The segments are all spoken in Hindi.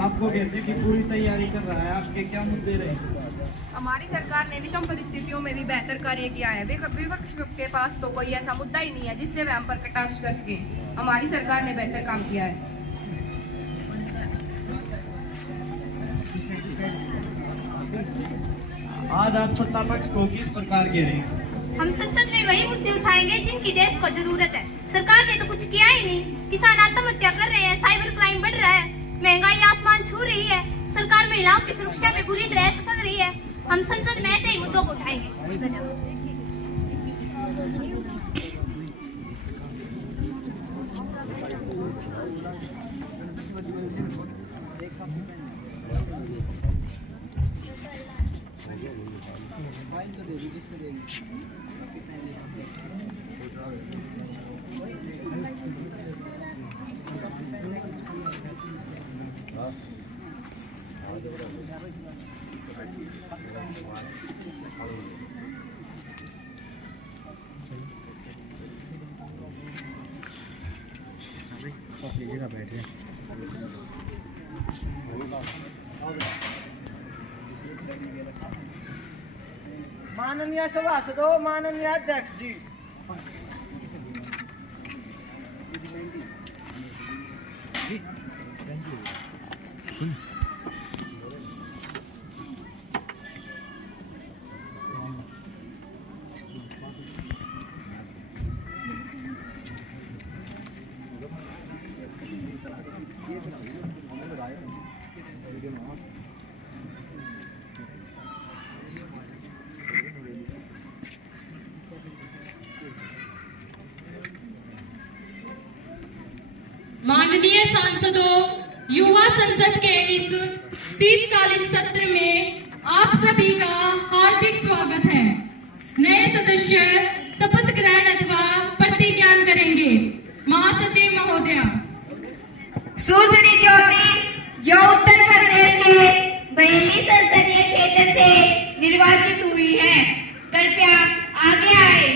आपको कहते की पूरी तैयारी कर रहा है, आपके क्या मुद्दे रहे? हमारी सरकार ने विषम परिस्थितियों में भी बेहतर कार्य किया है। विपक्ष के पास तो कोई ऐसा मुद्दा ही नहीं है जिससे वे हम पर कटाक्ष कर सके। हमारी सरकार ने बेहतर काम किया है। आज आप सत्ता पक्ष को किस प्रकार कह रहे हैं? हम संसद में वही मुद्दे उठाएंगे जिनकी देश को जरूरत है। सरकार ने तो कुछ किया ही नहीं। किसान आत्महत्या कर रहे हैं, साइबर क्राइम बढ़ रहा है, महंगाई आसमान छू रही है, सरकार महिलाओं की सुरक्षा में बुरी तरह सफल रही है। हम संसद में ऐसे ही मुद्दों को उठाएंगे। माननीय सभासदों, माननीय अध्यक्ष जी, माननीय सांसदों, युवा संसद के इस शीतकालीन सत्र में आप सभी का हार्दिक स्वागत है। नए सदस्य शपथ ग्रहण अथवा प्रतिज्ञान करेंगे। महासचिव महोदया। सुश्री ज्योति, जो उत्तर प्रदेश के बरेली संसदीय क्षेत्र से निर्वाचित हुई है, कृपया आगे आए।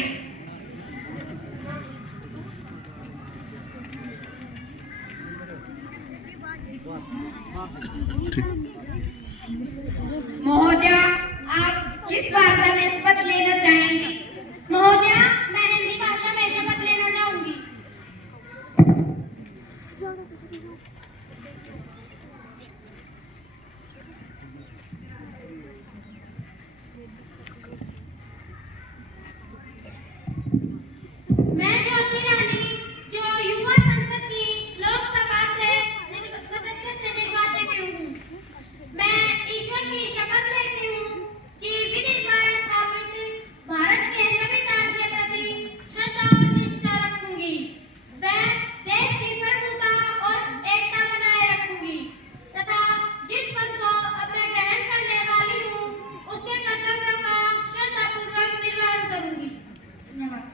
महोदया, आप किस भाषा में शपथ लेना चाहेंगी? महोदया, मैं हिंदी भाषा में शपथ लेना चाहूंगी। मैं ज्योति रानी, जो युवा संसद की लोकसभा से सदस्य से निर्वाचित हूँ, मैं ईश्वर की शपथ लेती हूँ कि विधि द्वारा स्थापित भारत के संविधान के प्रति श्रद्धा और निष्ठा रखूंगी। मैं देश की प्रभुता और एकता बनाए रखूंगी तथा जिस पद को अपने ग्रहण करने वाली हूँ, उसके कर्तव्यों का श्रद्धापूर्वक निर्वहन करूंगी। धन्यवाद।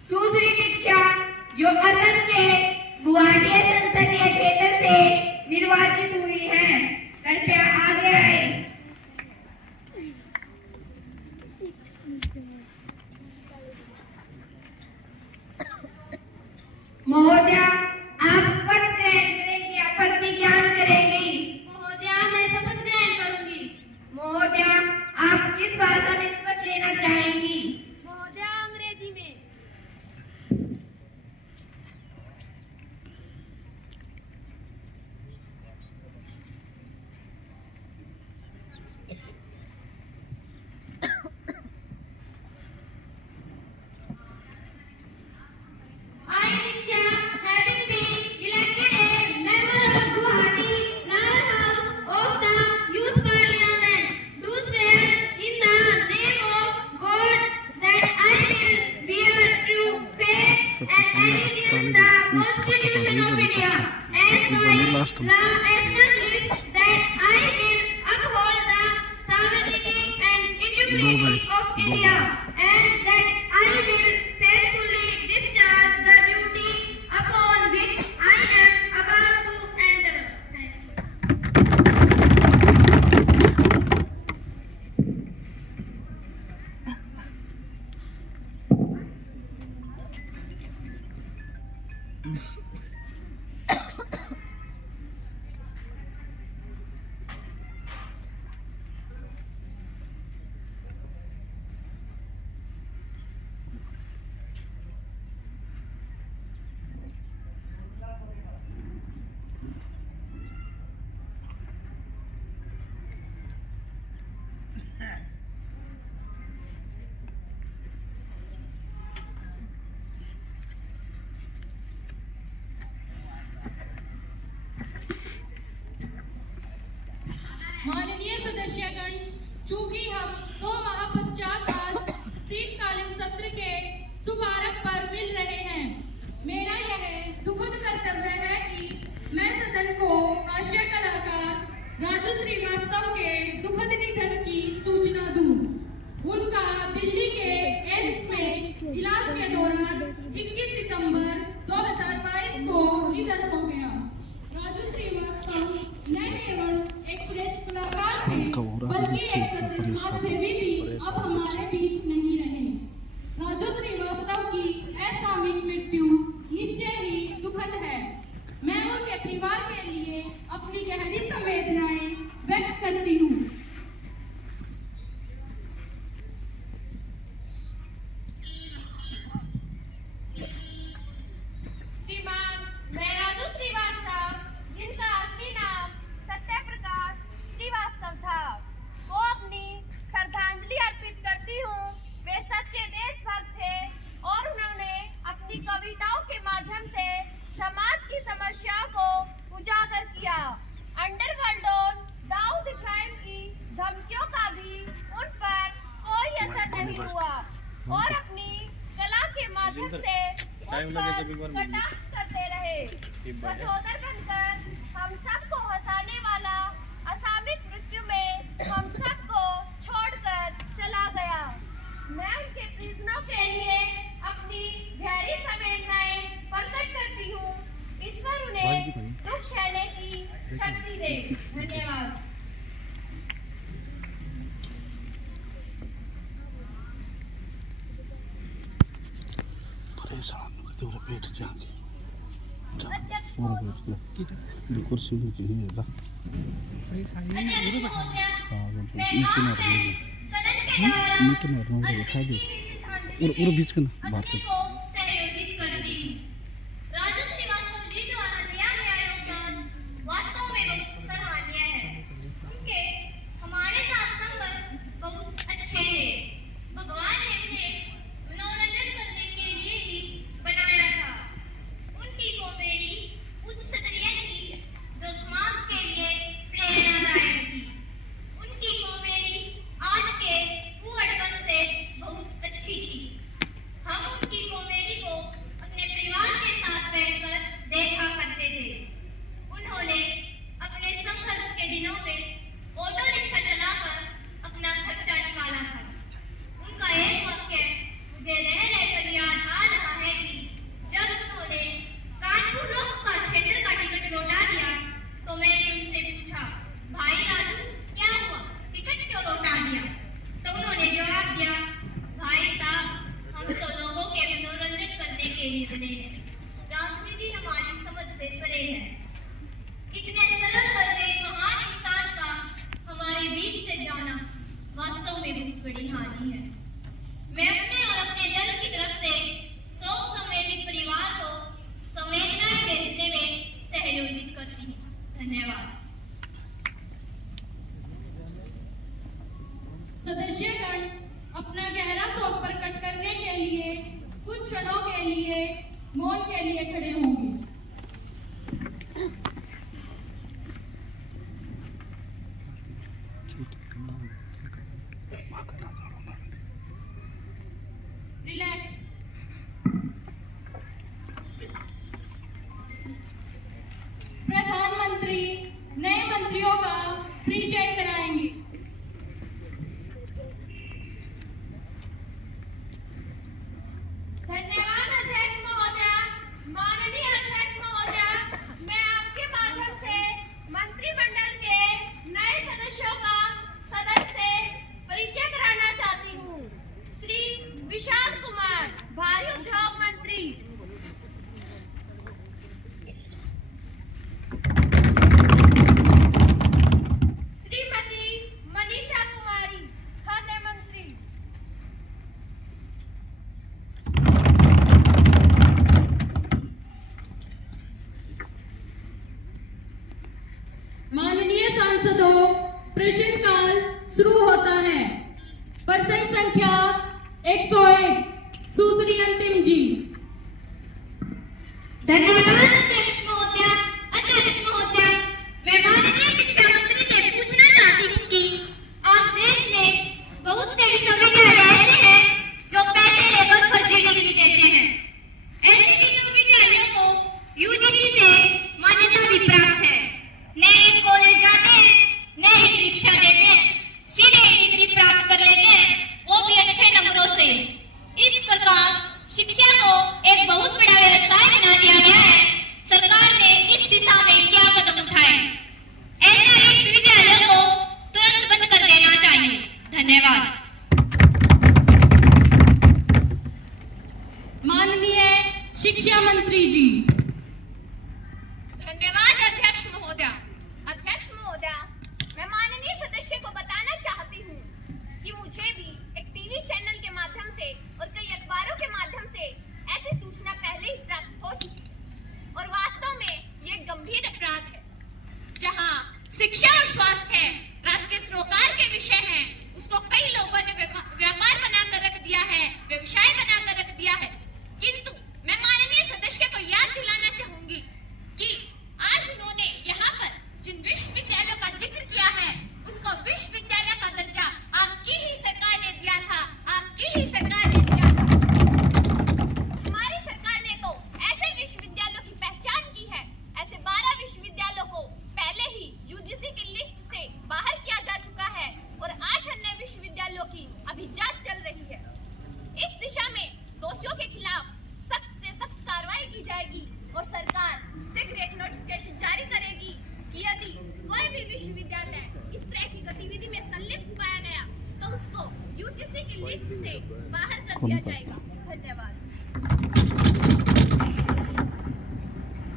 सुश्री दीक्षा, जो असम के गुवाहाटी संसदीय क्षेत्र से निर्वाचित हुई हैं, कृपया आगे आए। महोदया, आप शपथ ग्रहण करेंगी या प्रतिज्ञान करेंगी? महोदया, मैं शपथ ग्रहण करूंगी। महोदया, आप किस भाषा में शपथ लेना चाहेंगी? महोदया, अंग्रेजी में। I, Diksha, having Constitution of India and by law established that I will uphold the sovereignty and integrity of India and that I will faithfully discharge the duty upon which I am about to enter. माननीय सदस्यगण, चूंकि हम 2 माह पश्चात आज शीतकालीन सत्र के शुभारंभ पर मिल रहे हैं, मेरा यह दुखद कर्तव्य है कि मैं सदन को हास्य कलाकार राजू श्रीवास्तव के दुखद निधन की सूचना दूं। उनका दिल्ली के एम्स में इलाज के दौरान 21 सितंबर 2022 को निधन हो गया। राजू श्रीवास्तव न केवल एक श्रेष्ठ कलाकार थे, बल्कि एक सच्चे समाजसेवी भी अब हमारे बीच नहीं रहे। राजू श्रीवास्तव की असामयिक मृत्यु निश्चय ही दुखद है। मैं उनके परिवार के लिए अपनी गहरी संवेदनाएं व्यक्त करती हूँ। श्रीमान, मैं राजू श्रीवास्तव, जिनका असली नाम सत्यप्रकाश श्रीवास्तव था, को अपनी श्रद्धांजलि अर्पित करती हूँ। वे सच्चे देशभक्त थे और उन्होंने अपनी कविताओं के माध्यम से समाज की समस्याओं को उजागर किया। अंडरवर्ल्ड और दाऊद इब्राहिम की धमकियों का भी उन पर कोई असर नहीं हुआ और अपनी कला के माध्यम से उन पर कटाक्ष करते रहे। कठोर बनकर हम सबको हंसाने वाला असामयिक मृत्यु में हम सबको छोड़कर चला गया। मैं उनके परिजनों के लिए अपनी गहरी संवेदनाएं प्रकट करती हूँ। ईश्वर उन्हें दुख सहने की शक्ति दे। धन्यवाद। परेशान करते हुए पेट जाके कुर्सी में कहीं है और बीच का ना बात कर। राजू श्रीवास्तव जी द्वारा दिया गया योगदान वास्तव में बहुत सराहनीय है। उनके हमारे साथ संबंध बहुत अच्छे थे। भगवान ने उन्हें मनोरंजन करने के लिए ही बनाया था। उनकी कॉमेडी उच्च स्तरीय थी, जो समाज के लिए प्रेरणादायक थी। उनकी कॉमेडी आज के फूहड़पन से बहुत अच्छी थी। हम उनकी कॉमेडी को अपने परिवार के साथ बैठकर देखा करते थे। उन्होंने अपने संघर्ष के दिनों में ऑटो रिक्शा चलाकर अपना खर्चा निकाला था। उनका एक वाक्य मुझे रह रहकर याद आ रहा है कि जब उन्होंने कानपुर लोकसभा क्षेत्र का टिकट लौटा दिया तो मैंने उनसे पूछा, भाई राजू क्या हुआ, टिकट क्यों लौटा दिया? तो उन्होंने जवाब दिया, भाई साहब हम तो लोगों के मनोरंजन करने के लिए बने हैं। राजनीति हमारी समझ से परे है। इतने सरल हृदय महान इंसान का हमारे बीच से जाना वास्तव में बहुत बड़ी हानि है। मैं अपने और अपने दल की तरफ से शोक संवेदित परिवार को संवेदनाएं भेजने में सहयोजित करती हूँ। धन्यवाद। सदस्यगण अपना गहरा शोक प्रकट करने के लिए कुछ क्षणों के लिए मौन के लिए खड़े होंगे। रिलैक्स। मंत्री। श्रीमती मनीषा कुमारी, खाद्य मंत्री। माननीय सांसदों, प्रश्नकाल शुरू होता है। प्रश्न संख्या 101 सुश्री अंतिम जी। धन्यवाद अध्यक्ष महोदया। अध्यक्ष महोदया, मैं माननीय शिक्षा मंत्री से पूछना चाहती हूँ कि आज देश में बहुत से विश्वविद्यालय ऐसे हैं जो पैसे लेकर फर्जी डिग्री देते हैं। ऐसे विश्वविद्यालयों को यूजीसी से मान्यता भी प्राप्त है। न एक कॉलेज जाते हैं, न एक परीक्षा देते हैं, सीधे डिग्री प्राप्त कर लेते हैं, वो भी अच्छे नंबरों से। इस प्रकार शिक्षा को एक बहुत बड़ा व्यवसाय बना दिया गया है। सरकार ने इस दिशा में क्या कदम उठाए? ऐसे विश्वविद्यालयों को तुरंत बंद कर देना चाहिए। धन्यवाद। माननीय शिक्षा मंत्री जी। धन्यवाद अध्यक्ष महोदया। अध्यक्ष महोदया, मैं माननीय सदस्य को बताना चाहती हूँ कि मुझे भी एक टीवी चैनल के माध्यम से और कई अखबारों के माध्यम से ऐसी सूचना पहले ही प्राप्त हो चुकी है और वास्तव में ये गंभीर अपराध है। जहाँ शिक्षा और स्वास्थ्य राष्ट्रीय सरोकार के विषय हैं, उसको कई लोगों ने व्यापार बनाकर रख दिया है, व्यवसाय बनाकर रख दिया है। किंतु मैं माननीय सदस्य को याद दिलाना चाहूंगी कि आज उन्होंने यहाँ पर जिन विश्वविद्यालयों का जिक्र किया है, उनको विश्वविद्यालय का दर्जा आपकी ही सरकार ने दिया था, आपकी ही सरकार ने दिया था। हमारी सरकार ने तो ऐसे विश्वविद्यालयों की पहचान की है। ऐसे 12 विश्वविद्यालयों को पहले ही यूजीसी की लिस्ट से बाहर किया जा चुका है और 8 अन्य विश्वविद्यालयों की अभी जांच चल रही है। इस दिशा में दोषियों के खिलाफ सख्त से सख्त कार्रवाई की जाएगी और सरकार शीघ्र एक नोटिफिकेशन जारी करेगी कि यदि कोई भी विश्वविद्यालय इस तरह की गतिविधि में संलिप्त पाया गया तो उसको यूजीसी की लिस्ट से बाहर कर दिया जाएगा। धन्यवाद।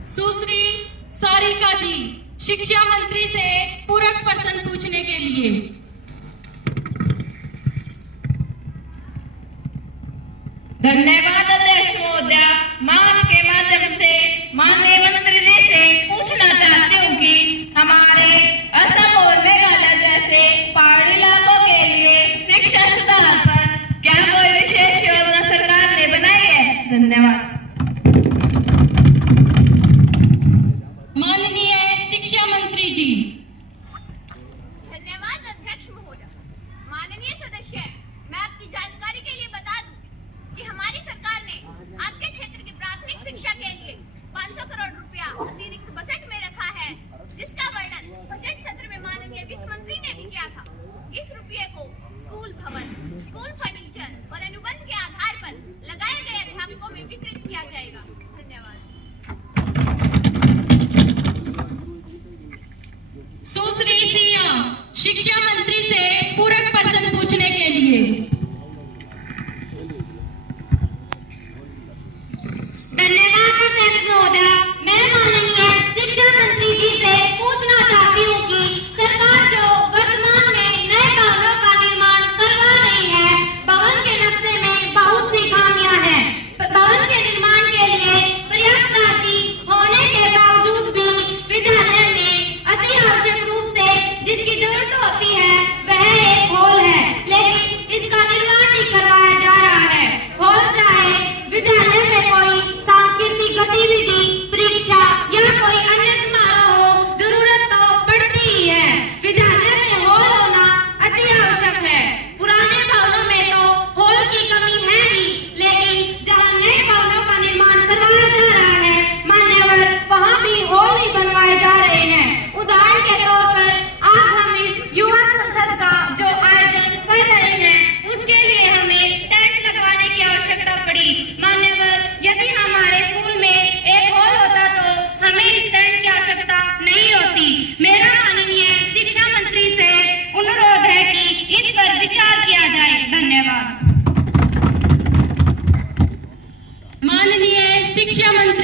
सुश्री सारिका जी, शिक्षा मंत्री से पूरक प्रश्न पूछने के लिए। धन्यवाद अध्यक्ष महोदया। मैं आपके माध्यम से माननीय मंत्री जी से पूछना चाहती हूँ कि हमारे असम और मेघालय जैसे पहाड़ी इलाकों के लिए शिक्षा सुधार पर क्या कोई विशेष योजना सरकार ने बनाई है? धन्यवाद। माननीय शिक्षा मंत्री जी। धन्यवाद अध्यक्ष महोदय। माननीय सदस्य, मैं आपकी जानकारी के लिए बता दूं कि हमारी सरकार ने आपके क्षेत्र की प्राथमिक शिक्षा के लिए 500 करोड़ रुपया अतिरिक्त बजट में रखा है, जिसका वर्णन बजट सत्र में माननीय वित्त मंत्री ने भी किया था। इस रुपये को स्कूल भवन, स्कूल फर्नीचर और अनुबंध के आधार पर लगाए गए अध्यापकों में वितरित किया जाएगा। धन्यवाद। सुश्री सिया, शिक्षा मंत्री से पूरक प्रश्न पूछने के लिए। धन्यवाद अध्यक्ष महोदया। मैं माननीय शिक्षा मंत्री जी से पूछना चाहती हूँ कि सरकार जो वर्तमान में नए भवनों का निर्माण करवा रही है, भवन के नक्शे में बहुत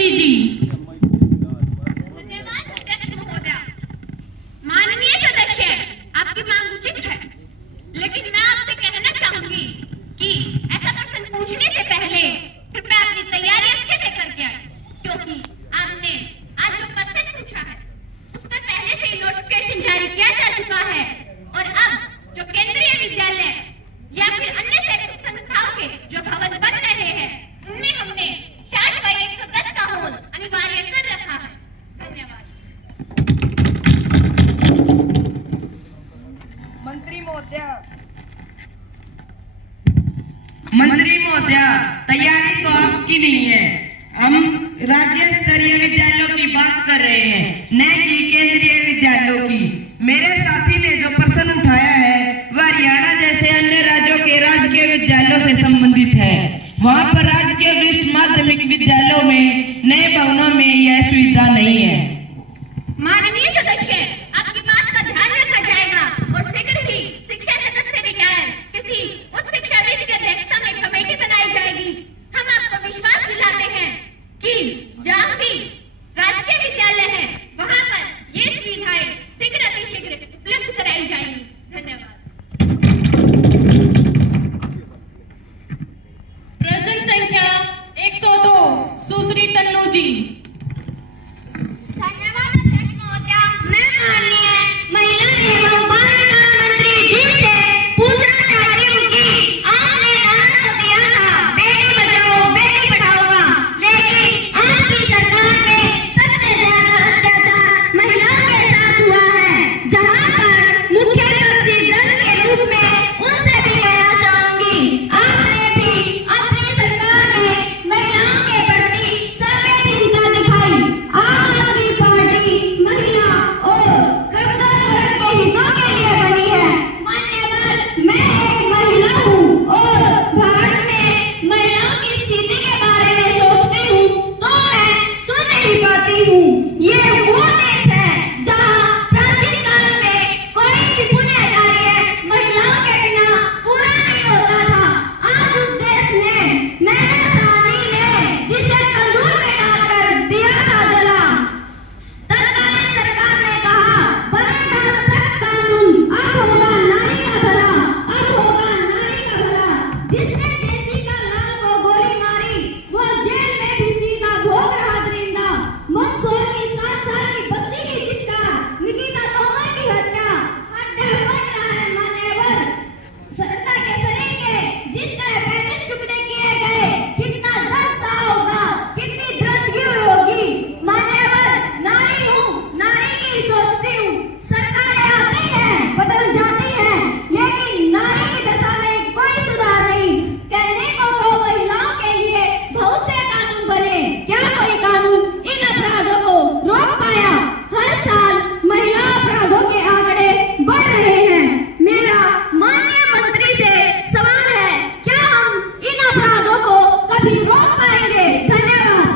मंत्री जी। धन्यवाद अध्यक्ष महोदया। माननीय सदस्य, आपकी मांग उचित है, लेकिन मैं आपसे कहना चाहूंगी कि ऐसा प्रश्न पूछने से पहले कृपया अपनी तैयारी अच्छे से करके आए, क्योंकि आपने आज जो प्रश्न पूछा है उसका पहले से ही नोटिफिकेशन जारी किया जा चुका है और अब जो केंद्रीय विद्यालय या फिर अन्य शैक्षिक संस्थाओं के जो भवन बन रहे हैं उनमें हमने 60/110 का होल अनिवार्य कर रखा है। धन्यवाद। मंत्री महोदया, तैयारी तो आपकी नहीं है। हम राज्य स्तरीय विद्यालयों की बात कर रहे हैं, न कि केंद्रीय विद्यालयों की। मेरे साथी ने जो प्रश्न उठाया है वह हरियाणा जैसे अन्य राज्यों के राजकीय विद्यालयों से संबंधित है। वहाँ पर राजकीय वरिष्ठ माध्यमिक विद्यालयों में नए भवनों में यह सुविधा नहीं है। माननीय सदस्य, आपकी बात का ध्यान रखा जाएगा और शीघ्र ही शिक्षा जगत से रिटायर किसी उच्च शिक्षाविद की अध्यक्षता में कमेटी बनाई जाएगी। हम आपको विश्वास दिलाते हैं कि जहाँ भी राजकीय विद्यालय है वहाँ पर ये सुविधाएं शीघ्र अतिशीघ्र उपलब्ध कराई जाएंगी। धन्यवाद। प्रश्न संख्या 102 सुश्री तन्नू जी। धन्यवाद अध्यक्ष महोदया। मैं माननीय महिला एवं बाल विकास मंत्री जी से पूछना चाहती हूँ कि आपने नारा तो दिया था बेटी बचाओ बेटी पढ़ाओ का, लेकिन आपकी सरकार में सबसे ज्यादा अत्याचार महिलाओं के साथ हुआ है, जहाँ पर मुख्य विपक्षी दल के रूप में उनसे भी कहना चाहूंगी, आपने भी अपनी सरकार में महिलाओं के प्रति संवेदनशीलता दिखाई। आम आदमी पार्टी महिला और कमजोर वर्ग के हितों के लिए बनी है। मान्यवर, मैं एक महिला हूँ और भारत में महिलाओं की स्थिति के बारे में सोचती हूँ तो मैं सुन नहीं पाती हूँ। ये वो देश है जहाँ प्राचीन काल में कोई भी पुण्य कार्य महिलाओं के बिना पूरा नहीं होता था। आज उस देश में नैना साहनी ने जिसे तंदूर में डालकर दिया था जला। तत्कालीन सरकार ने कहा बनेगा सख्त कानून, अब होगा नारी का भला, अब होगा नारी का भला। जिसने देसी का लाल को गोली मारी वो जेल में भी सीधा भोग रहा दरिंदा। मंदसौर की 7 साल की बच्ची की चित्कार, निकिता तोमर की हत्या, हत्या बन रहा है मान्यवर। सरता के शरीर के जिस तरह 35 टुकड़े किए गए, कितना दर्द सा होगा, कितनी दर्दगी होगी। मान्यवर, नारी हूँ, नारी की सोचती हूँ। सरकारें आती हैं, बदल जाती हैं, लेकिन नारी की दशा में कोई सुधार नहीं। कहने को तो महिलाओं के लिए बहुत से कानून बने, क्या कोई कानून इन अपराधों को रोक पाया? हर साल महिला अपराधों के आंकड़े बढ़ रहे हैं। मेरा माननीय मंत्री से सवाल है, क्या हम इन अपराधों को कभी रोक पाएंगे? धन्यवाद।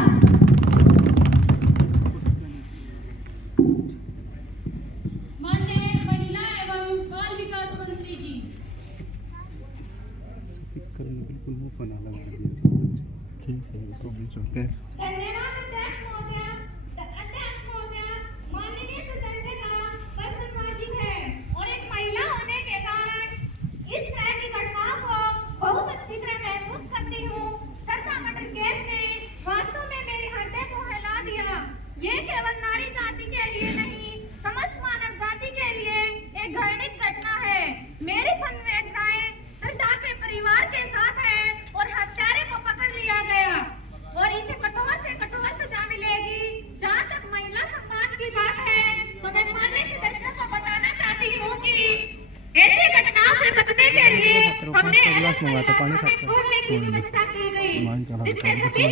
माननीय महिला एवं बाल विकास मंत्री जी। स्पीकर में बिल्कुल मुंह बना लगा दिया। ठीक है, तो बीच में धन्यवाद अध्यक्ष महोदया। माननीय सदस्य का प्रश्न वाजिब है और एक महिला होने के कारण इस तरह की घटनाओं को बहुत अच्छी तरह महसूस करती हूँ। सरदा मर्डर केस ने वास्तव में मेरे हृदय को हिला दिया। ये केवल नारी जाति के लिए नहीं, समस्त मानव जाति के लिए एक घृणित घटना है। मेरी संवेदनाएं सरदा के परिवार के साथ है और हत्यारे को पकड़ लिया गया और इसे कठोर से कठोर सजा मिलेगी। जहाँ तक महिला सम्मान की बात है तो मैं माननीय सदस्यों को बताना चाहती हूँ कि ऐसी घटनाओं से बचने के लिए हमने खोलने की व्यवस्था की गई, जिसमें सभी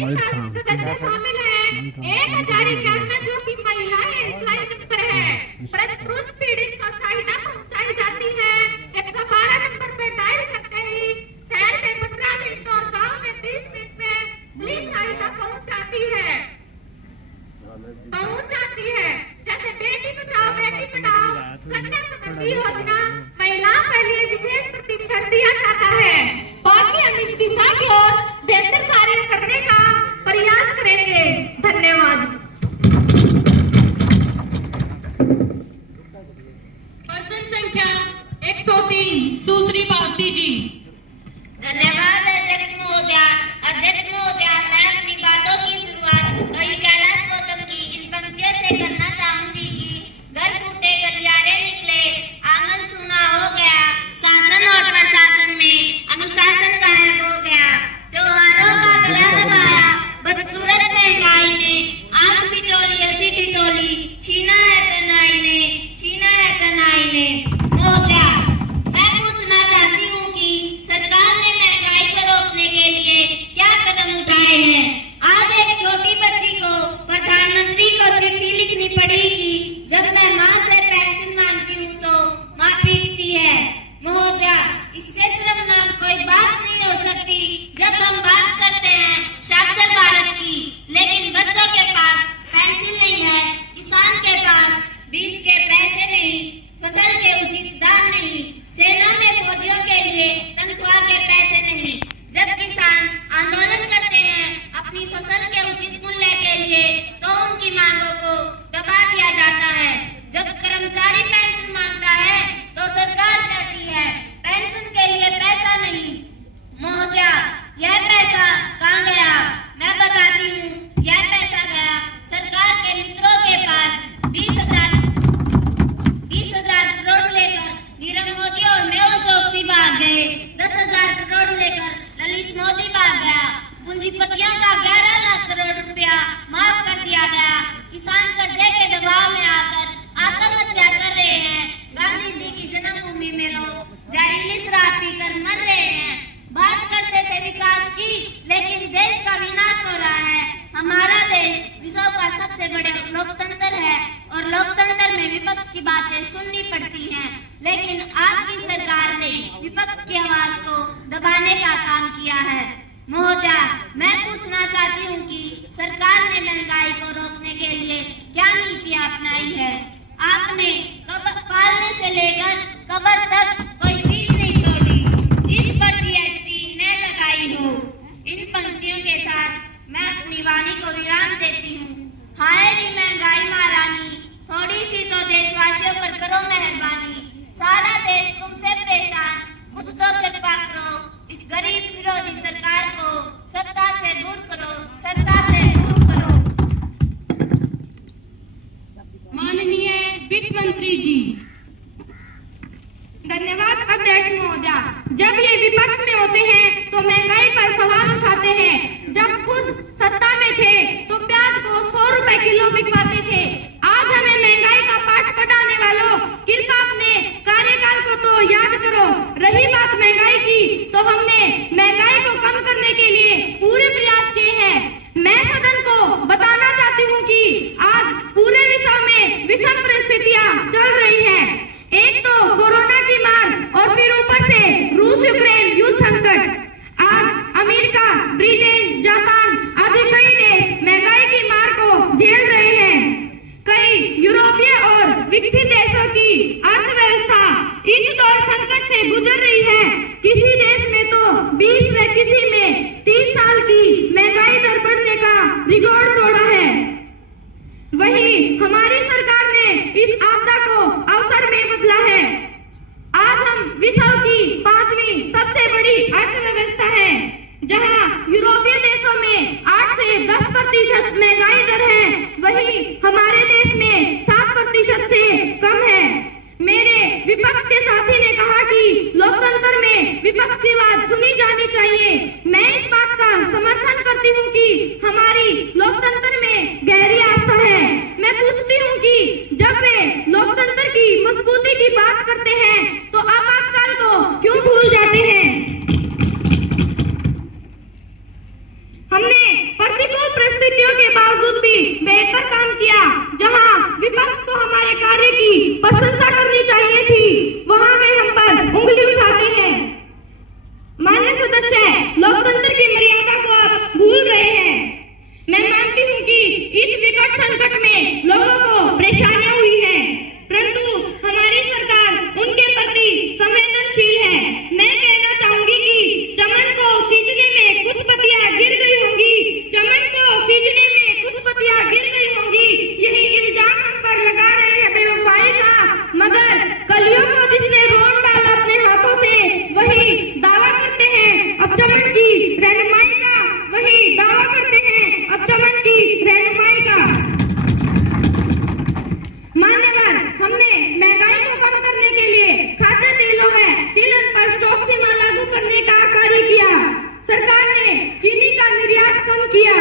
सदस्य शामिल हैं। 1091 जो कि महिलाएं लाइन नंबर है, प्रस्तुत पीड़ित को सहायता पहुंचाई जाती है। 112 नंबर पे डायल करते ही शहर में 15 मिनट और गांव में 30 मिनट में पुलिस सहायता पहुंच जाती है। जैसे बेटी बचाओ बेटी पढ़ाओ, कन्या समृद्धि योजना महिलाओं के लिए विशेष प्रशिक्षण दिया जाता है। बाकी हम इस दिशा की ओर बेहतर कार्य करने का प्रयास करेंगे। धन्यवाद। अपनी फसल के उचित मूल्य के लिए तो उनकी मांगों को दबा दिया जाता है। जब कर्मचारी पेंशन मांगता है तो सरकार कहती है पेंशन के लिए पैसा नहीं। महोदया, यह पैसा कहाँ गया? मैं बताती हूँ, यह पैसा गया सरकार के मित्रों के पास। 20,000 करोड़ लेकर नीरव मोदी और मेहुल चोकसी भाग गए। 10,000 करोड़ लेकर ललित मोदी भाग गया। पूंजीपतियों का 11 लाख करोड़ रुपया माफ कर दिया गया। किसान कर्जे के दबाव में आकर आत्महत्या कर रहे हैं। गांधी जी की जन्मभूमि में लोग जहरीली शराब पीकर मर रहे हैं। बात करते थे विकास की, लेकिन देश का विनाश हो रहा है। हमारा देश विश्व का सबसे बड़ा लोकतंत्र है और लोकतंत्र में विपक्ष की बातें सुननी पड़ती हैं, लेकिन आपकी सरकार ने विपक्ष की आवाज को दबाने का काम किया है। महोदया, मैं पूछना चाहती हूँ कि सरकार ने महंगाई को रोकने के लिए क्या नीतियाँ अपनाई है? आपने पालने से लेकर कब्र तक कोई चीज नहीं छोड़ी जिस पर जीएसटी न लगाई हो। इन पंक्तियों के साथ मैं अपनी वाणी को विराम देती हूँ। हाय री महंगाई महारानी, थोड़ी सी तो देशवासियों पर करो मेहरबानी। सारा देश तुमसे परेशान, कुछ तो कृपा करो। इस गरीब विरोधी सरकार को सत्ता से दूर करो, सत्ता से दूर करो। माननीय वित्त मंत्री जी। धन्यवाद अध्यक्ष महोदया। जब ये विपक्ष में होते हैं तो महंगाई पर सवाल उठाते हैं। जब खुद सत्ता में थे तो प्याज को 100 रुपए किलो बिकवाते थे। आज हमें महंगाई का पाठ पढ़ाने वालों, कृपया अपने कार्यकाल को तो याद करो। रही बात महंगाई की, तो हमने महंगाई को कम करने के लिए पूरे प्रयास किए हैं। मैं सदन को बताना चाहती हूँ कि आज पूरे विश्व में विषम परिस्थितियाँ चल रही हैं। एक तो कोरोना की मार और फिर ऊपर से रूस यूक्रेन युद्ध संकट। आज अमेरिका, ब्रिटेन, जापान आदि कई देश महंगाई की मार को झेल रहे हैं। कई यूरोपीय और विकसित देशों की अर्थव्यवस्था इस दौर संकट से गुजर रही है। किसी देश में तो 20 व किसी में 30 साल की महंगाई दर बढ़ने का रिकॉर्ड तोड़ा है। वहीं हमारी सरकार ने इस आपदा को अवसर में बदला है। आज हम विश्व की 5वीं सबसे बड़ी अर्थव्यवस्था है, जहां यूरोपीय देशों में 8 से 10% महंगाई दर है, वहीं हमारे देश में 7% से कम है। मेरे विपक्ष के साथी ने कहा कि लोकतंत्र में विपक्ष की आवाज सुनी जानी चाहिए। मैं इस बात का समर्थन करती हूँ कि हमारी लोकतंत्र में गहरी आस्था है। मैं पूछती हूँ कि जब वे लोकतंत्र की मजबूती की बात करते हैं तो आपातकाल को क्यों भूल जाते हैं? हमने प्रतिकूल परिस्थितियों के बावजूद भी बेहतर काम किया। जहां विपक्ष को हमारे कार्य की प्रशंसा करनी चाहिए थी, वहां वे हम पर उंगली उठाते हैं। माननीय सदस्य, लोकतंत्र की मर्यादा को आप भूल रहे हैं। मैं मानती हूं कि इस विकट संकट में लोगों को परेशानियां हुई हैं, परंतु हमारी सरकार उनके प्रति संवेदनशील है। मैं कहना चाहूंगी कि चमन को सींचने में कुछ पत्तियां गिर गई होंगी, चमन को सींचने में कुछ पत्तियां गिर गई होंगी। यही इल्जाम हम पर लगा रहे हैं बेवफाई का, मगर कलियों को जिसने रोन डाला अपने हाथों से, वही दावा करते हैं अब चमन की रहनुमाई का, वही दावा करते हैं अब चमन की रहनुमाई का। मान्यवर, हमने महंगाई को कम करने के लिए खाद्य तेलों में तिलहन पर स्टॉक सीमा लागू करने का कार्य किया। सरकार ने चीनी का निर्यात कम किया।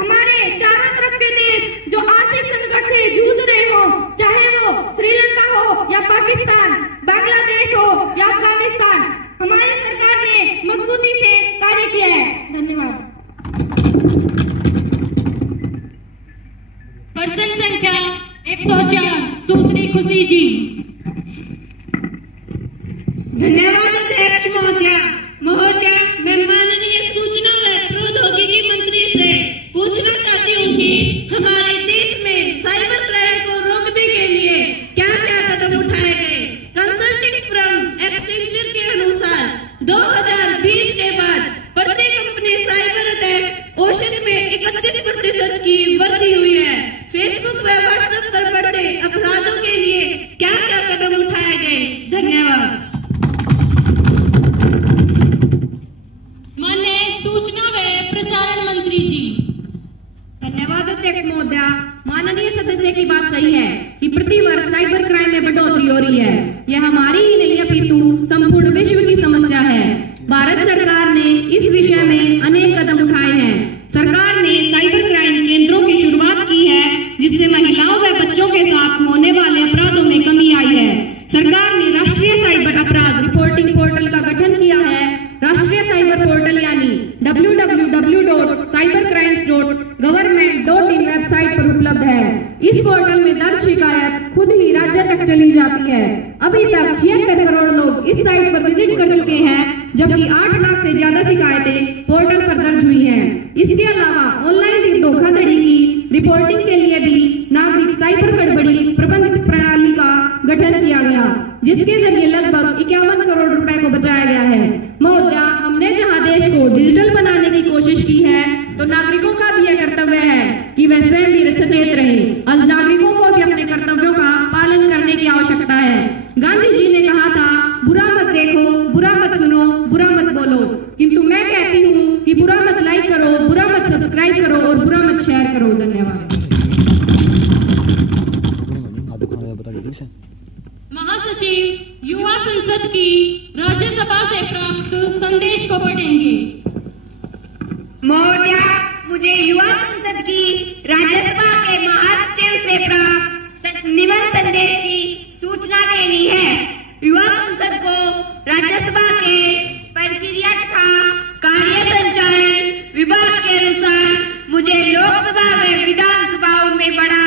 हमारे चारों तरफ के देश जो आर्थिक संकट से जूझ रहे हो, चाहे वो श्रीलंका हो या पाकिस्तान, बांग्लादेश हो या अफगानिस्तान, हमारी सरकार ने मजबूती से कार्य किया है। धन्यवाद। पर्सन संख्या 104 सुश्री खुशी जी। धन्यवाद अध्यक्ष महोदया। महोदया, मैं माननीय सूचना व प्रौद्योगिकी मंत्री से पूछना चाहती हूँ कि हमारे देश में साइबर क्राइम को रोकने के लिए क्या क्या कदम उठाए गए। कंसल्टिंग फर्म एक्सेंचर के अनुसार 2020 के बाद प्रत्येक कंपनी साइबर अटैक औसत में 31% की वृद्धि हुई है। फेसबुक व व्हाट्सएप पर बढ़ते अपराधों के लिए क्या क्या कदम उठाए गए? धन्यवाद। माननीय सूचना व प्रसारण मंत्री जी। धन्यवाद अध्यक्ष महोदया। माननीय सदस्य की बात सही है कि प्रतिवर्ष साइबर क्राइम में बढ़ोतरी हो रही है। यह हमारी ही नहीं अपितु संपूर्ण विश्व की समस्या है। भारत सरकार ने इस विषय में अनेक कदम उठाए हैं। सरकार ने साइबर क्राइम केंद्रों की शुरुआत की है, जिससे महिलाओं व बच्चों के साथ होने वाले अपराधों में कमी आई है। सरकार ने राष्ट्रीय साइबर अपराध रिपोर्टिंग पोर्टल का गठन किया है। राष्ट्रीय साइबर पोर्टल यानी www.cybercrimes.government.in वेबसाइट पर उपलब्ध है। इस पोर्टल में दर्ज शिकायत खुद ही राज्य तक चली जाती है। अभी तक 76 करोड़ लोग इस साइट पर विजिट कर चुके हैं, जबकि 8 लाख से ज्यादा शिकायतें पोर्टल पर दर्ज हुई हैं। इसके अलावा ऑनलाइन धोखाधड़ी की रिपोर्टिंग के लिए भी नागरिक साइबर गड़बड़ी प्रबंधन प्रणाली का गठन किया गया, जिसके जरिए लगभग 51 करोड़ रुपए को बचाया गया है। महोदया, हमने जहां देश को डिजिटल बनाने की कोशिश की है, तो नागरिकों का भी यह कर्तव्य है कि वे स्वयं भी सचेत रहें। आज नागरिकों को भी अपने कर्तव्यों का पालन करने की आवश्यकता है। गांधी जी ने कहा था, बुरा मत देखो, बुरा मत सुनो, बुरा मत बोलो, किंतु मैं कहती हूँ कि बुरा मत लाइक करो, बुरा मत सब्सक्राइब करो और बुरा मत शेयर करो। धन्यवाद। महासचिव युवा संसद की राज्यसभा से प्राप्त संदेश को पढ़ेंगे। महोदया, मुझे युवा संसद की राज्यसभा के महासचिव से प्राप्त निबंध संदेश की सूचना देनी है। युवा संसद को राज्यसभा के प्रक्रिया तथा कार्य संचालन विभाग के अनुसार मुझे लोकसभा व विधानसभाओं में बड़ा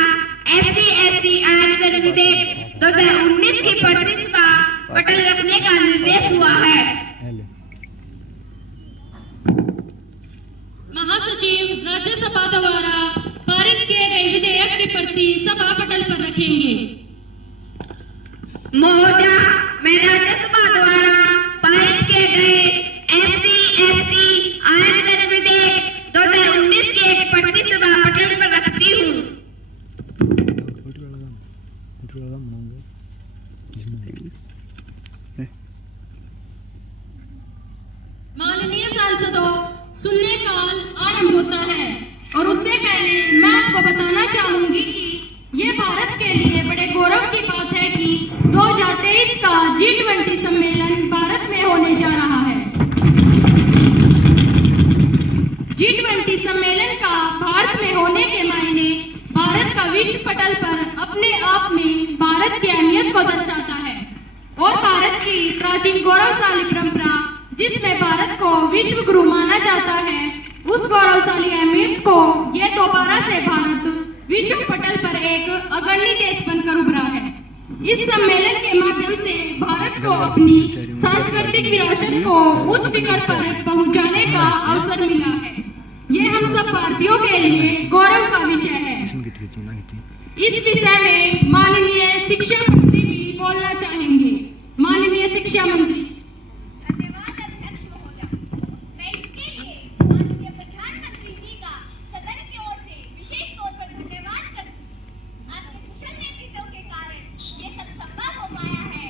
SC/ST आरक्षण विधेयक 2019 की प्रतिष्ठा पटल रखने का निर्देश हुआ है। महासचिव राज्यसभा द्वारा पारित किए गए विधेयक की प्रति सभा पटल पर रखेंगे। महोदया, मैं राज्यसभा द्वारा पारित किए गए SC/ST आरक्षण विधेयक 2019 के एक प्रतिष्ठा पटल पर रखती हूँ। माननीय सांसदों, शून्यकाल आरंभ होता है और उससे पहले मैं आपको बताना चाहूंगी कि ये भारत के लिए बड़े गौरव की बात है कि 2023 का G20 सम्मेलन भारत में होने जा रहा है। G20 सम्मेलन का भारत में होने के मायने भारत का विश्व पटल पर अपने आप में भारत की अहमियत को दर्शाता है और भारत की प्राचीन गौरवशाली परंपरा, जिसमें भारत को विश्व गुरु माना जाता है, उस गौरवशाली अहमियत को ये दोबारा से भारत विश्व पटल पर एक अग्रणी देश बनकर उभरा है। इस सम्मेलन के माध्यम से भारत को अपनी सांस्कृतिक विरासत को उच्च शिखर पर पहुंचाने का अवसर मिला है। ये हम सब भारतीयों के लिए गौरव का विषय है। इस विषय में माननीय शिक्षा मंत्री भी बोलना चाहेंगे। माननीय शिक्षा मंत्री। धन्यवाद अध्यक्ष महोदय। मैं इसके लिए माननीय प्रधानमंत्री जी का सदन की ओर से विशेष तौर पर धन्यवाद करती हूँ। आपके कुशल नेतृत्व के कारण ये सब संभव हो पाया है।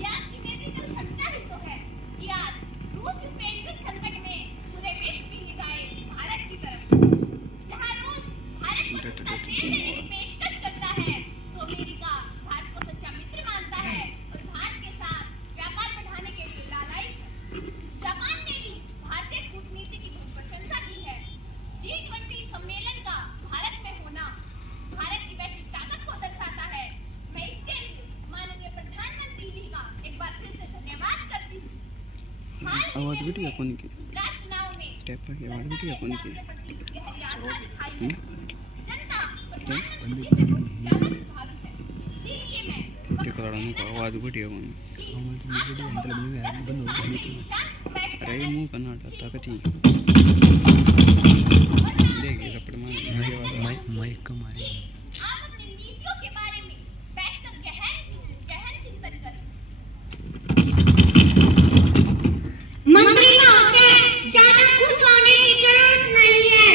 ये आपकी नेतृत्व क्षमता ही तो है कि आज रूस यूक्रेन युद्ध संकट में पूरे विश्व की निगाहें भारत की तरफ, जहाँ रूस भारत को सस्ता तेल देने की पेशकश करता है, तो अमेरिका भारत को सच्चा मित्र मानता है और भारत के साथ व्यापार बढ़ाने के लिए लालायित है। जापान ने भी भारतीय कूटनीति की बहुत प्रशंसा की है। G20 सम्मेलन का भारत में होना भारत की वैश्विक ताकत को दर्शाता है। मैं इसके लिए माननीय प्रधानमंत्री जी का एक बार फिर से धन्यवाद करती हूँ। हाल ही में गुजरात चुनाव में जनता के प्रति गहरी आस्था दिखाई है। जनता प्रधानमंत्री जी से बहुत ज्यादा प्रभावित है। इसीलिए मैं अरे मुंह कनाडा ताकती माइक का मारे। आप अपनी नीतियों के बारे में बैठकर गहन चिंतन करें। मंत्री महोदय, ज्यादा खुश होने की जरूरत नहीं है।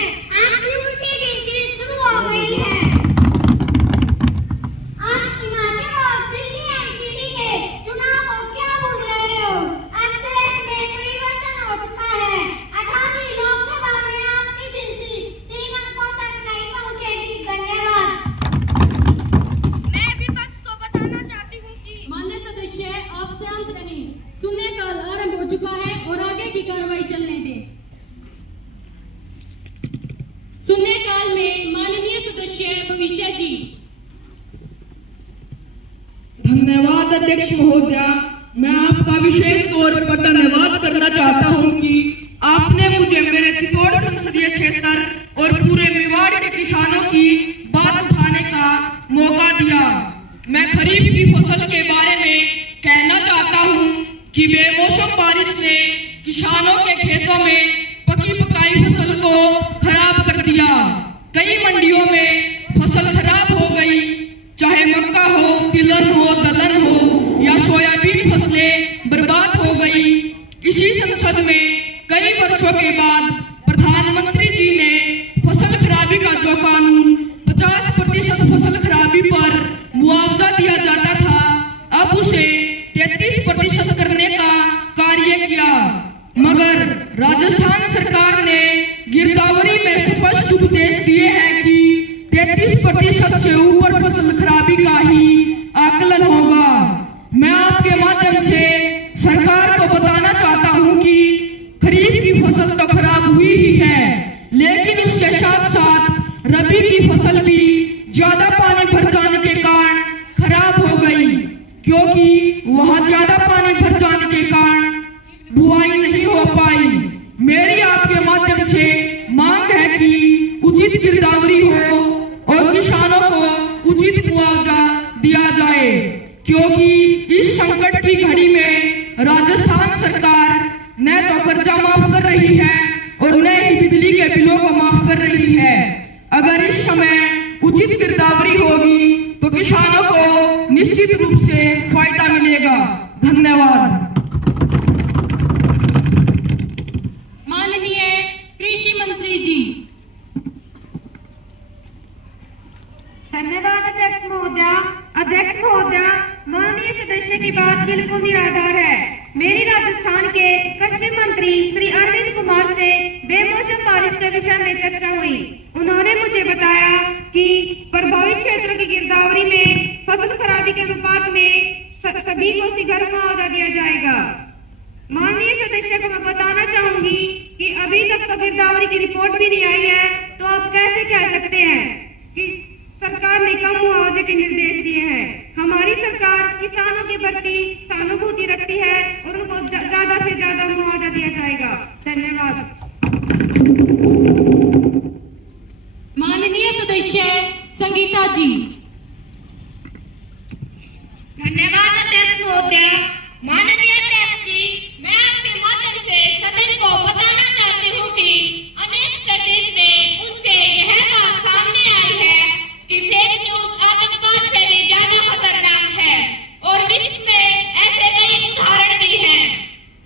शून्यकाल में माननीय सदस्य भविष्य जी। धन्यवाद अध्यक्ष महोदया। मैं आपका विशेष तौर पर धन्यवाद करना चाहता हूं कि आपने मुझे मेरे चित्तौड़ संसदीय क्षेत्र और पूरे मेवाड़ के किसानों की बात उठाने का मौका दिया। मैं खरीफ की फसल के बारे में कहना चाहता हूं कि बेमौसम बारिश ने किसानों के खेतों में पकी पकाई फसल को खराब कर दिया। कई मंडियों में फसल खराब हो गई, चाहे मक्का हो, तिलहन हो, दलहन हो या सोयाबीन फसलें बर्बाद हो गई। इसी संसद में कई वर्षों के बाद प्रधानमंत्री जी ने फसल खराबी का जो कानून 50% फसल खराबी पर मुआवजा दिया जाता था, अब उसे 33% करने का कार्य किया। मगर राजस्थान सरकार ने गिरदावरी में स्पष्ट उपदेश दिए हैं कि 33% से ऊपर फसल खराबी का ही आकलन होगा। मैं आपके माध्यम से सरकार को बताना चाहता हूं कि खरीफ की फसल तो खराब हुई ही है, लेकिन उसके साथ साथ रबी की फसल भी ज्यादा पानी भर जाने के कारण खराब हो गई, क्योंकि वहां ज्यादा पानी भर जाने के कारण बुआई नहीं हो पाई। मेरी आपके माध्यम से मांग है कि उचित गिरदावरी हो और किसानों को उचित मुआवजा दिया जाए, क्योंकि इस संकट की घड़ी में राजस्थान सरकार न तो कर्जा माफ कर रही है और न ही बिजली के बिलों को माफ कर रही है। अगर इस समय उचित गिरदावरी होगी तो किसानों को निश्चित रूप से फायदा मिलेगा। धन्यवाद। माननीय कृषि मंत्री जी। धन्यवाद अध्यक्ष महोदया। अध्यक्ष महोदया, माननीय सदस्य की बात बिल्कुल निराधार है। मेरी राजस्थान के कृषि मंत्री श्री अरविंद कुमार से बेमौसम बारिश के विषय में चर्चा हुई। उन्होंने मुझे बताया कि प्रभावित क्षेत्र की गिरदावरी में फसल खराबी के अनुपात में सभी को शीघ्र मुआवजा दिया जाएगा। माननीय सदस्य को मैं बताना चाहूंगी कि अभी तक तो गिरदावरी की रिपोर्ट भी नहीं आई है, तो आप कैसे कह सकते हैं कि सरकार ने कम मुआवजे के निर्देश दिए हैं। हमारी सरकार किसानों के प्रति सहानुभूति रखती है और उनको ज्यादा से ज्यादा मुआवजा दिया जाएगा। धन्यवाद। माननीय सदस्य संगीता जी। धन्यवाद अध्यक्ष महोदया। माननीय अध्यक्ष जी, मैं आपके माध्यम से सदन को बताना चाहती हूँ कि अनेक स्टडीज में उनसे यह बात सामने आई है कि फेक न्यूज आतंकवाद से भी ज्यादा खतरनाक है और विश्व में ऐसे कई उदाहरण भी हैं।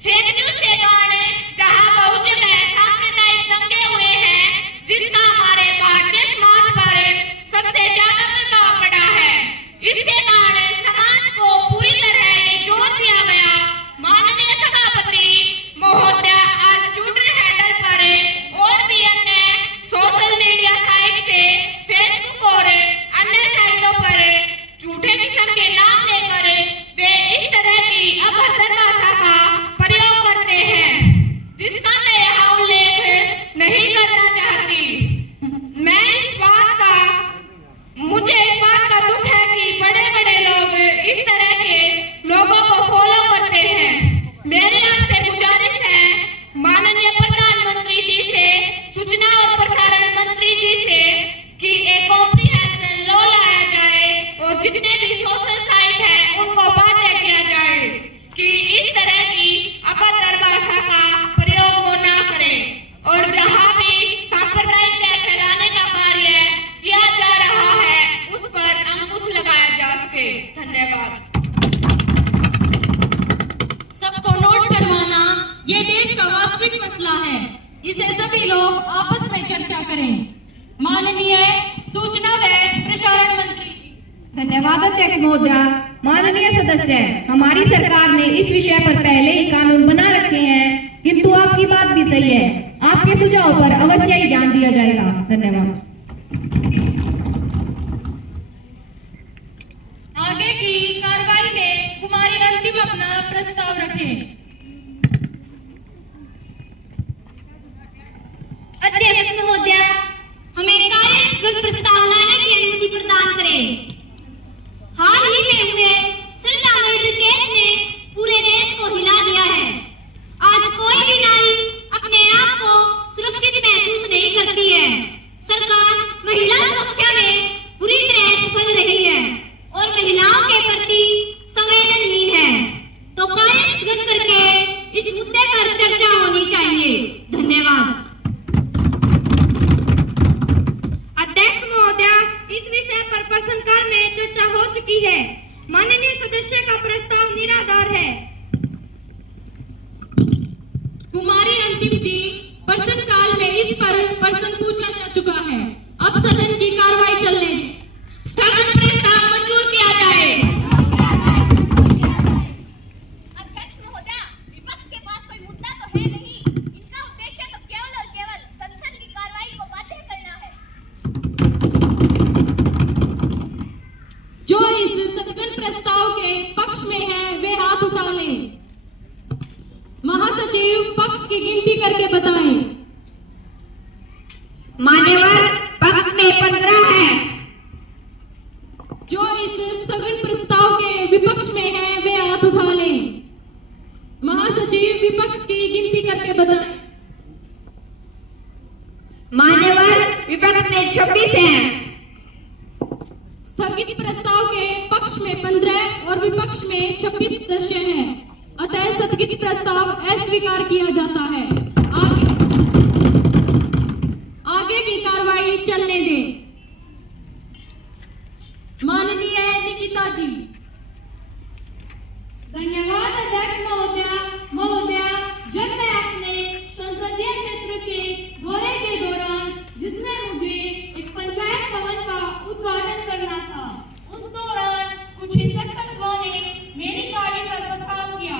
फेक न्यूज के कारण जहां बहुत जगह सांप्रदायिक दंगे हुए हैं, जिसका हमारे भारतीय समाज पर सबसे ज्यादा प्रभाव पड़ा है। इसके कारण समाज को पूरी तरह ये जोर दिया गया। माननीय सभापति महोदया आज ट्विटर हैंडल पर और भी अन्य सोशल मीडिया साइट से फेसबुक और अन्य साइटों पर झूठे किस्म के नाम लेकर वे इस तरह की अभद्र भाषा का प्रयोग करते हैं, जिसका मैं यहाँ उल्लेख नहीं करना चाहती। मुझे इस बात का दुख है कि बड़े बड़े लोग इस तरह के लोगों को फॉलो करते हैं। मेरी आपसे गुजारिश है माननीय प्रधानमंत्री जी से, सूचना और प्रसारण मंत्री जी से कि एक कॉम्प्रिहेंशन लॉ लाया जाए और जितने भी सोशल साइट है उनको बाध्य किया जाए कि इस तरह की अभद्र भाषा का प्रयोग वो ना करें और जहाँ भी सांप्रदायिक जय फैलाने का कार्य किया जा रहा है उस पर अंकुश लगाया जा सके। धन्यवाद। सबको नोट करवाना ये देश का वास्तविक मसला है, इसे सभी लोग आपस में चर्चा करें। माननीय सूचना व प्रसारण मंत्री। धन्यवाद अध्यक्ष महोदया। माननीय सदस्य, हमारी सरकार ने इस विषय पर पहले ही कानून बना रखे हैं, किंतु आपकी बात भी सही है। आपके सुझाव पर अवश्य ही ध्यान दिया जाएगा। धन्यवाद। आगे की कार्रवाई में कुमारी अंतिम अपना प्रस्ताव रखें। अध्यक्ष महोदया, सदस्य का प्रस्ताव निराधार है। कुमारी अंतिम जी, प्रश्न काल में इस पर प्रश्न पूछा जा चुका है। अब सदन की कार्रवाई चलने दें। स्थगन प्रस्ताव मंजूर किया जाए। अध्यक्ष महोदया, विपक्ष के पास कोई मुद्दा तो है नहीं। इनका उद्देश्य तो केवल और केवल संसद की कार्रवाई को बाध्य करना है। जो इस स्थगन प्रस्ताव के पक्ष में है वे हाथ उठा लें। महासचिव पक्ष की गिनती करके बताएं। मान्यवर, पक्ष में 15 है। जो इस स्थगन प्रस्ताव के विपक्ष में है वे हाथ उठा लें। महासचिव विपक्ष की गिनती करके बताएं। मान्यवर, विपक्ष में 26 है। स्थगित प्रस्ताव के पक्ष में 15 और विपक्ष में 26 सदस्य हैं। अतः स्थगित प्रस्ताव अस्वीकार किया जाता है। आगे की कार्रवाई चलने दें। माननीय निकिता जी। धन्यवाद अध्यक्ष महोदया, जब मैं अपने संसदीय क्षेत्र के दौरे के दौरान जिसमें मुझे एक पंचायत भवन का उद्घाटन करना था, उस दौरान कुछ हिंसक तत्वों ने मेरी गाड़ी पर पथराव किया,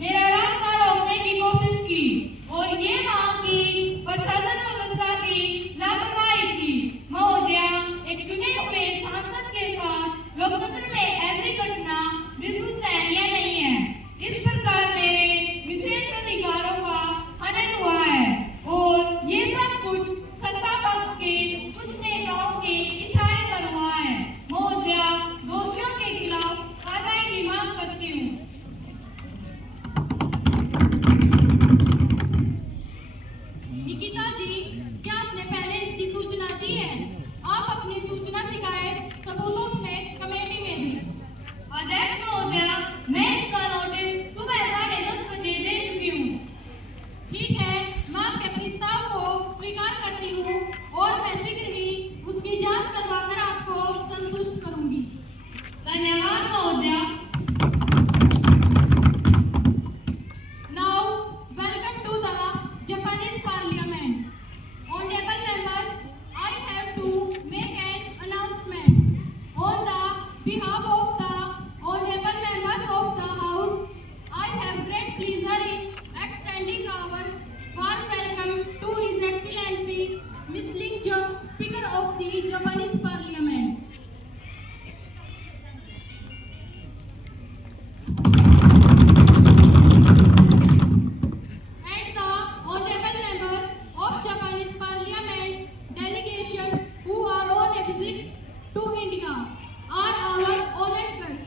मेरा रास्ता रोकने की कोशिश की और ये वहां की प्रशासन व्यवस्था की लापरवाही थी। महोदया, एक चुने हुए सांसद के साथ लोकतंत्र में ऐसी घटना बिल्कुल सहनीय नहीं है। इस प्रकार मेरे विशेष अधिकारों का हनन हुआ है और ये सब कुछ सत्ता पक्ष के कुछ नेताओं के इशारे पर हुआ है। महोदया, दोषियों के खिलाफ कार्रवाई की मांग करती हूँ। निकिता जी, क्या आपने पहले इसकी सूचना दी है? आप अपनी सूचना शिकायत सबूतों समेत कमेटी में दें। अध्यक्ष महोदया, मैं इसका नोटिस सुबह 10:30 बजे दे चुकी हूँ। ठीक है, मैं आपके प्रस्ताव को स्वीकार करती हूँ और मैं शीघ्र ही उसकी जांच करवाकर आपको संतुष्ट करूंगी। धन्यवाद महोदया। Now, welcome to the Japanese Parliament. Honorable members, I have to make an announcement. On the behalf of the honorable members of the House, I have great pleasure in extending our warm welcome to His Excellency Ms. Ling Jung, Speaker of the Japanese Parliament. And the honorable member of Japanese Parliament delegation who are on a visit to India are our honored guests.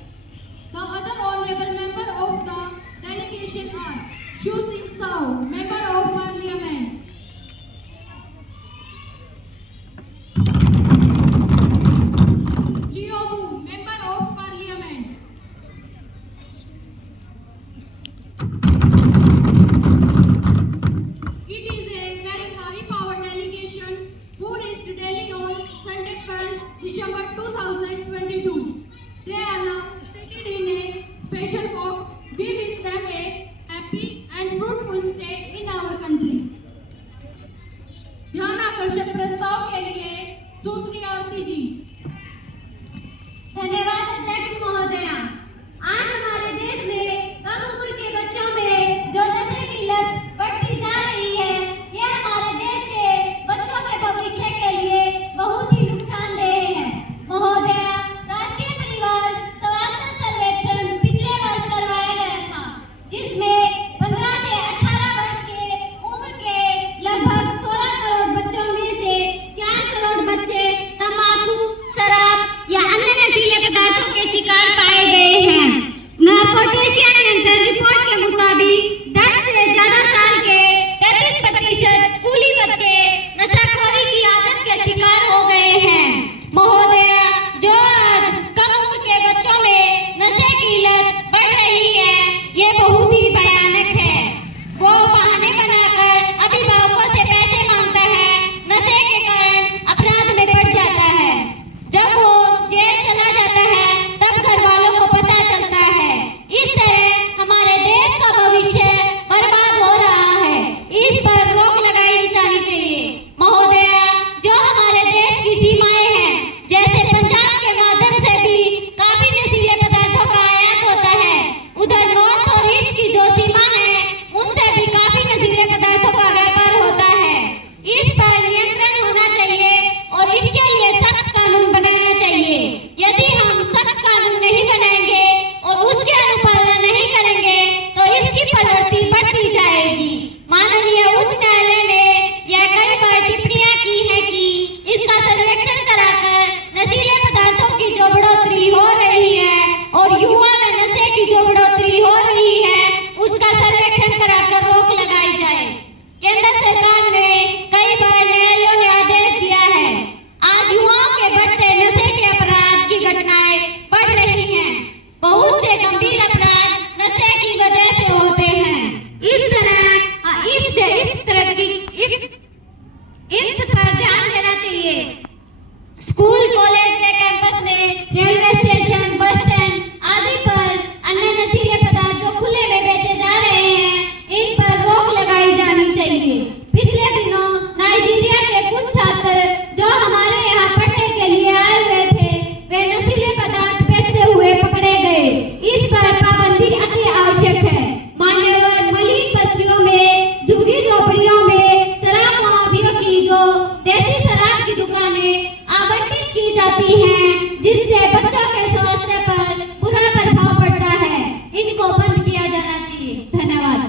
The other honorable member of the delegation are Shu Sing Sao, Member of Parliament. Leo Wu, Member of Parliament. It is a very high-powered delegation who reached Delhi on Sunday, 12 December 2022. They are now seated in a special box. We wish them a happy and fruitful stay in our country. ध्यान आकर्षक प्रस्ताव के लिए सुश्री आरती जी। धन्यवाद अध्यक्ष महोदया। आज हमारे देश में कम उम्र के बच्चों में जो नशे की लत बढ़ती जा रही है, यह हमारे देश के बच्चों के भविष्य के लिए बहुत ही नुकसानदेह है। महोदया, राष्ट्रीय परिवार स्वास्थ्य सर्वेक्षण पिछले वर्ष करवाया गया था, जिसमें 15 से 18 वर्ष के उम्र के लगभग 16 करोड़ बच्चों में से 4 करोड़ बच्चे तंबाकू, शराब या अन्य नशीले पदार्थ इन सब पर ध्यान देना चाहिए। स्कूल कॉलेज के कैंपस में, रेलवे स्टेशन, बस स्टैंड आदि पर अन्य नशीले पदार्थ जो खुले में बेचे जा रहे हैं, इन पर रोक लगाई जानी चाहिए। पिछले दिनों नाइजीरिया के कुछ छात्र जो हमारे यहाँ पढ़ने के लिए आए हुए थे, वे नशीले पदार्थ बेचते हुए पकड़े गए। इस पर पाबंदी अति आवश्यक है। मान्यवर मलिन बस्तियों में, झुग्गी झोपड़ियों में शराब माफिया की जो देसी शराब की दुकानें आवंटित की जाती हैं, जिससे बच्चों के स्वास्थ्य पर बुरा प्रभाव पड़ता है, इनको बंद किया जाना चाहिए। धन्यवाद।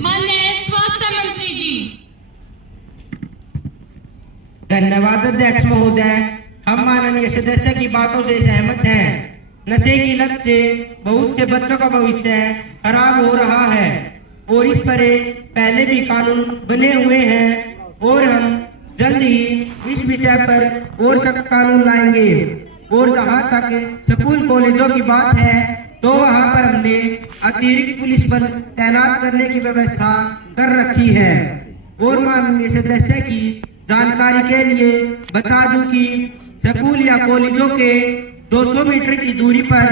माननीय स्वास्थ्य मंत्री जी। धन्यवाद अध्यक्ष महोदय। हम माननीय सदस्य की बातों से सहमत हैं। नशे की लत से बहुत से बच्चों का भविष्य खराब हो रहा है और इस पर पहले भी कानून बने हुए हैं और हम जल्द ही इस विषय पर और सख्त कानून लाएंगे। और जहां तक स्कूल कॉलेजों की बात है तो वहां पर हमने अतिरिक्त पुलिस बल तैनात करने की व्यवस्था कर रखी है। और माननीय सदस्य की जानकारी के लिए बता दूं कि स्कूल या कॉलेजों के 200 मीटर की दूरी पर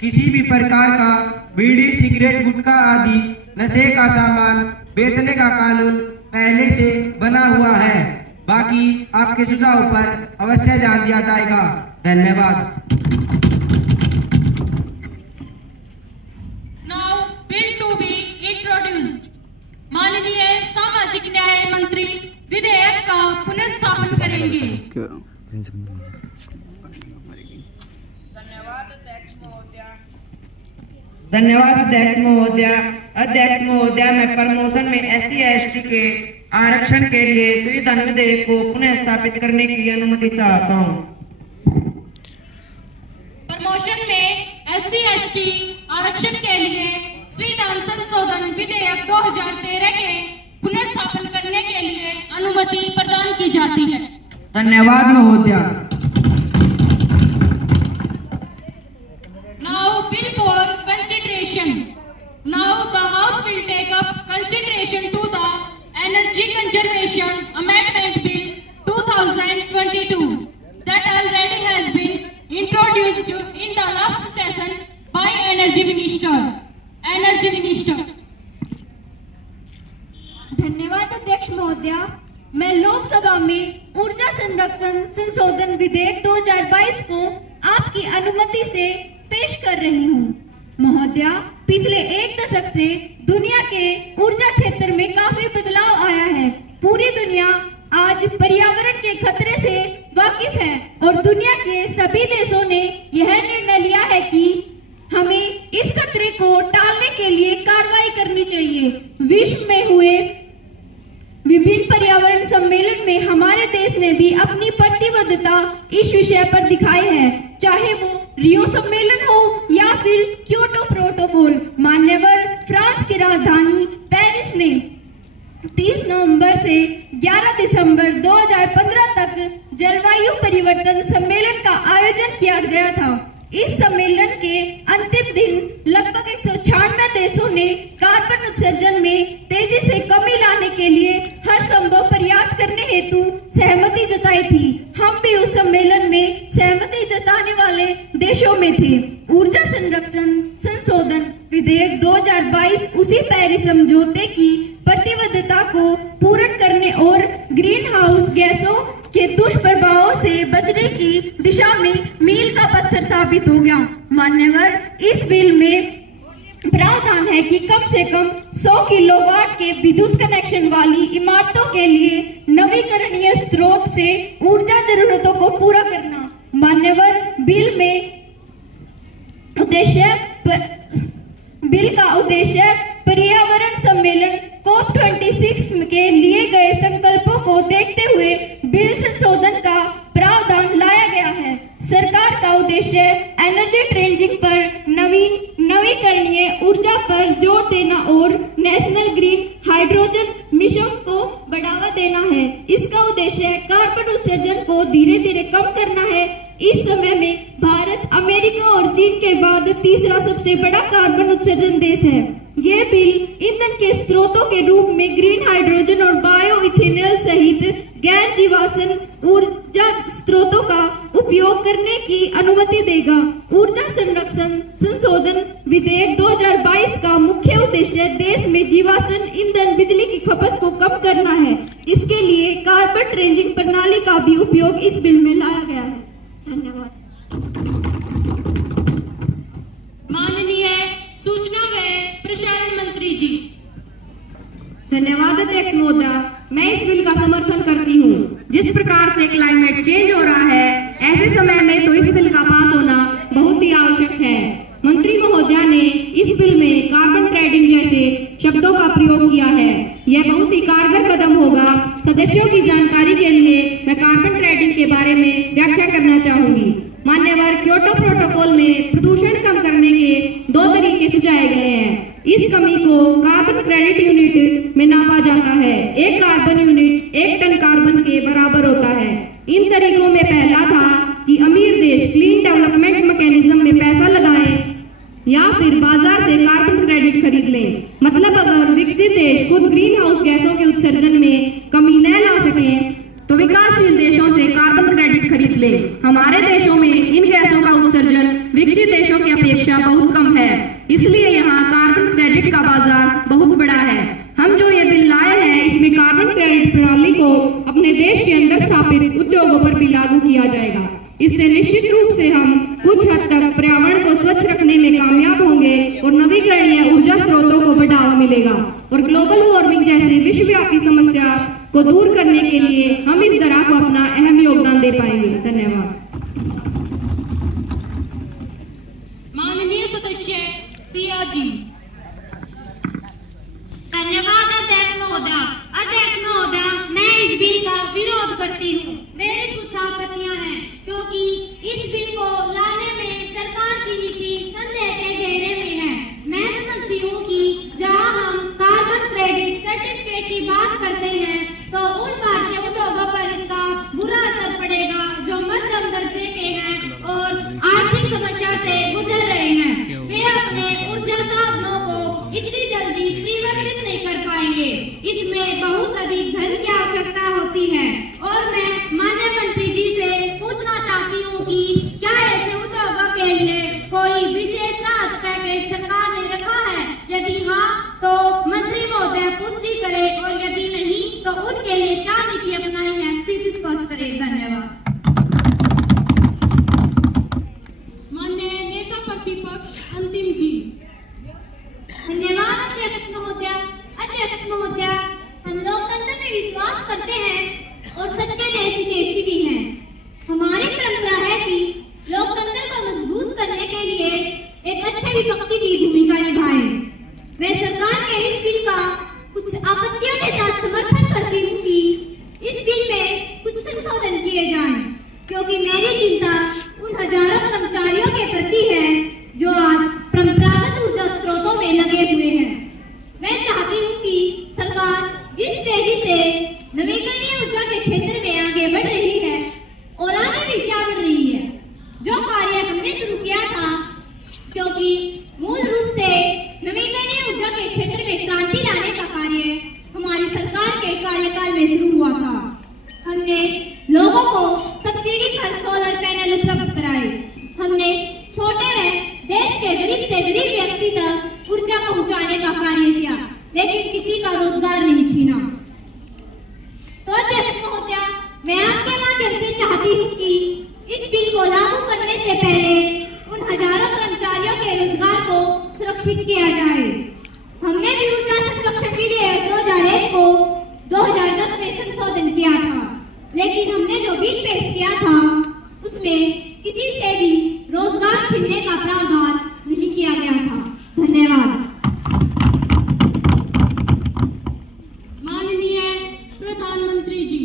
किसी भी प्रकार का बीड़ी, सिगरेट, गुटखा आदि नशे का सामान बेचने का कानून पहले से बना हुआ है। बाकी आपके सुझाव पर अवश्य ध्यान दिया जाएगा। धन्यवाद। Now bill to be introduced. माननीय सामाजिक न्याय मंत्री विधेयक का पुनर्स्थापन करेंगे। धन्यवाद अध्यक्ष महोदय। अध्यक्ष महोदय, मैं प्रमोशन में SC/ST के आरक्षण के लिए संविधान विधेयक को पुनः स्थापित करने की अनुमति चाहता हूँ। प्रमोशन में SC/ST आरक्षण के लिए संविधान संशोधन विधेयक 2013 के पुनर्स्थापन करने के लिए अनुमति प्रदान की जाती है। धन्यवाद महोदय। Now bill for consideration. Now the House will take up consideration to the Energy Conservation Amendment Bill 2022 that already has been introduced in the last session by Energy Minister. धन्यवाद अध्यक्ष महोदय। मैं लोकसभा में ऊर्जा संरक्षण संशोधन विधेयक 2022 को आपकी अनुमति से पेश कर रही हूँ। महोदय, पिछले एक दशक से दुनिया के ऊर्जा क्षेत्र में काफी बदलाव आया है। पूरी दुनिया आज पर्यावरण के खतरे से वाकिफ है और दुनिया के सभी देशों ने यह निर्णय लिया है कि हमें इस खतरे को टालने के लिए कार्रवाई करनी चाहिए। विश्व में हुए विभिन्न पर्यावरण सम्मेलन में हमारे देश ने भी अपनी प्रतिबद्धता इस विषय पर दिखाई है, चाहे वो रियो सम्मेलन हो या फिर क्योटो प्रोटोकॉल। मान्यवर, फ्रांस की राजधानी पेरिस में 30 नवंबर से 11 दिसंबर 2015 तक जलवायु परिवर्तन सम्मेलन का आयोजन किया गया था। इस सम्मेलन के अंतिम दिन लगभग 196 देशों ने कार्बन उत्सर्जन में तेजी से कमी लाने के लिए हर संभव प्रयास करने हेतु सहमति जताई थी। हम भी उस सम्मेलन में सहमति जताने वाले देशों में थे। ऊर्जा संरक्षण संशोधन विधेयक 2022 उसी पेरिस समझौते की प्रतिबद्धता को पूर्ण करने और ग्रीन हाउस गैसों के दुष्प्रभावों से बचने की दिशा में मील का पत्थर साबित हो गया। मान्यवर, इस बिल में प्रावधान है कि कम से कम 100 किलोवाट के विद्युत कनेक्शन वाली इमारतों के लिए नवीकरणीय स्रोत से ऊर्जा जरूरतों को पूरा करना। मान्यवर, बिल का उद्देश्य पर्यावरण सम्मेलन COP26 के लिए गए संकल्पों को देखते हुए बिल संशोधन का प्रावधान लाया गया है। सरकार का उद्देश्य एनर्जी ट्रेंडिंग पर नवीकरणीय ऊर्जा पर जोर देना और नेशनल ग्रीन हाइड्रोजन मिशन को बढ़ावा देना है। इसका उद्देश्य कार्बन उत्सर्जन को धीरे धीरे कम करना है। इस समय में भारत अमेरिका और चीन के बाद तीसरा सबसे बड़ा कार्बन उत्सर्जन देश है। ये बिल ईंधन के स्रोतों के रूप में ग्रीन हाइड्रोजन और बायो इथेनॉल सहित गैर जीवाश्म ऊर्जा स्रोतों का उपयोग करने की अनुमति देगा। ऊर्जा संरक्षण संशोधन विधेयक 2022 का मुख्य उद्देश्य देश में जीवाश्म ईंधन बिजली की खपत को कम करना है। इसके लिए कार्बन ट्रेडिंग प्रणाली का भी उपयोग इस बिल में लाया गया है। धन्यवाद। माननीय सूचना व प्रसारण मंत्री जी। धन्यवाद अध्यक्ष महोदय। मैं इस बिल का समर्थन करती हूँ। जिस प्रकार से क्लाइमेट चेंज हो रहा है, ऐसे समय में तो इस बिल का पास होना बहुत ही आवश्यक है। मंत्री महोदया ने इस बिल में कार्बन ट्रेडिंग जैसे शब्दों का प्रयोग किया है। यह बहुत ही कारगर कदम होगा। सदस्यों की जानकारी के लिए मैं कार्बन ट्रेडिंग के बारे में व्याख्या करना चाहूंगी। मान्यवर, क्योटो प्रोटोकॉल में प्रदूषण कम करने के 2 तरीके सुझाए गए हैं। इस कमी को कार्बन क्रेडिट यूनिट में नापा जाता है। एक कार्बन यूनिट 1 टन कार्बन के बराबर होता है। इन तरीकों में पहला था कि अमीर देश क्लीन डेवलपमेंट मैकेनिज्म में पैसा लगाएं या फिर बाजार से कार्बन क्रेडिट खरीद लें। मतलब अगर विकसित देश खुद ग्रीन हाउस गैसों के उत्सर्जन में कमी न ला सकें तो विकासशील देशों से कार्बन क्रेडिट खरीद लें। हमारे देशों में इन गैसों का उत्सर्जन विकसित देशों की अपेक्षा बहुत कम है, इसलिए यहाँ कार्बन क्रेडिट का बाजार बहुत बड़ा है। हम जो ये बिल लाए हैं, इसमें कार्बन क्रेडिट प्रणाली को अपने देश के अंदर स्थापित उद्योगों पर भी लागू किया जाएगा। इससे निश्चित रूप से हम कुछ हद तक पर्यावरण को स्वच्छ रखने में कामयाब होंगे और नवीकरणीय ऊर्जा स्रोतों को बढ़ावा मिलेगा और ग्लोबल वार्मिंग जैसी विश्वव्यापी समस्या को दूर करने के लिए हम इस तरह को अपना अहम योगदान दे पाएंगे। धन्यवाद। माननीय सदस्य सिया जी। धन्यवाद अध्यक्ष महोदय। अध्यक्ष महोदय, मैं इस बिल का विरोध करती हूँ। मेरी कुछ आपत्तियां हैं, क्योंकि इस बिल को लाने में सरकार की नीति संदेह के घेरे में है। मैं समझती हूँ कि जहाँ हम कार्बन क्रेडिट सर्टिफिकेट की बात करते हैं तो उन भारतीय उद्योगों पर इसका बुरा असर पड़ेगा जो मध्यम दर्जे के हैं और आर्थिक समस्या से गुजर रहे हैं। वे अपने ऊर्जा साधनों को इतनी जल्दी परिवर्तित नहीं कर पाएंगे। इसमें बहुत अधिक धन की आवश्यकता होती है और मैं माननीय मंत्री जी से पूछना चाहती हूँ कि क्या ऐसे उद्योगों के लिए कोई विशेष राहत पैकेज सरकार ने रखा है? यदि हाँ तो मंत्री महोदय पुष्टि करें और यदि नहीं तो उनके लिए क्या नीति अपनाई है, स्थिति स्पष्ट करें। धन्यवाद। माननीय नेता प्रतिपक्ष अंतिम जी। धन्यवाद अध्यक्ष महोदय। अध्यक्ष महोदय, हम लोकतंत्र में विश्वास करते हैं और सच्चे देशी भी हैं। हमारी परंपरा है कि लोकतंत्र को मजबूत करने के लिए एक अच्छे विपक्षी की भूमिका निभाएं। मैं सरकार के इस बिल का कुछ आपत्तियों के साथ समर्थन करती हूँ कि इस बिल में कुछ संशोधन किए जाएं, क्योंकि मेरी चिंता उन हजारों कर्मचारियों के प्रति है जो आज परंपरागत ऊर्जा स्रोतों में लगे हुए हैं। मैं चाहती हूँ कि सरकार जिस तेजी से नवीकरणीय ऊर्जा के क्षेत्र में आगे बढ़ रही है और आगे भी क्या बढ़ रही है, जो कार्य हमने शुरू किया था, क्योंकि मूल रूप से नवीकरणीय ऊर्जा के क्षेत्र में क्रांति लाने का कार्य हमारी सरकार के कार्यकाल में शुरू हुआ था। हमने लोगों को सब्सिडी पर सोलर पैनल उपलब्ध कराए। हमने छोटे में देश के गरीब से गरीब व्यक्ति तक ऊर्जा पहुंचाने का कार्य किया, लेकिन किसी का रोजगार नहीं छीना। तो अध्यक्ष महोदया, मैं आपके माध्यम से चाहती हूँ कि इस बिल को लागू करने से पहले उन हजारों कर्मचारियों के रोजगार को सुरक्षित किया जाए। हमने भी ऊर्जा संरक्षण विधेयक 2001 को 2010 में संशोधन किया था, लेकिन हमने जो बिल पेश किया था उसमें किसी से भी रोजगार छीनने का प्रावधान नहीं किया गया था। धन्यवाद। माननीय प्रधानमंत्री जी।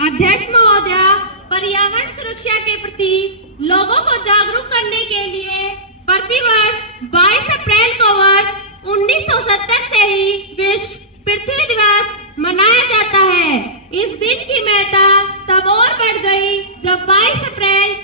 अध्यक्ष महोदया, पर्यावरण सुरक्षा के प्रति लोगों को जागरूक करने के लिए प्रतिवर्ष 22 अप्रैल को वर्ष 1970 से ही विश्व पृथ्वी दिवस मनाया जाता है। इस दिन की महत्ता तब और बढ़ गई जब 22 अप्रैल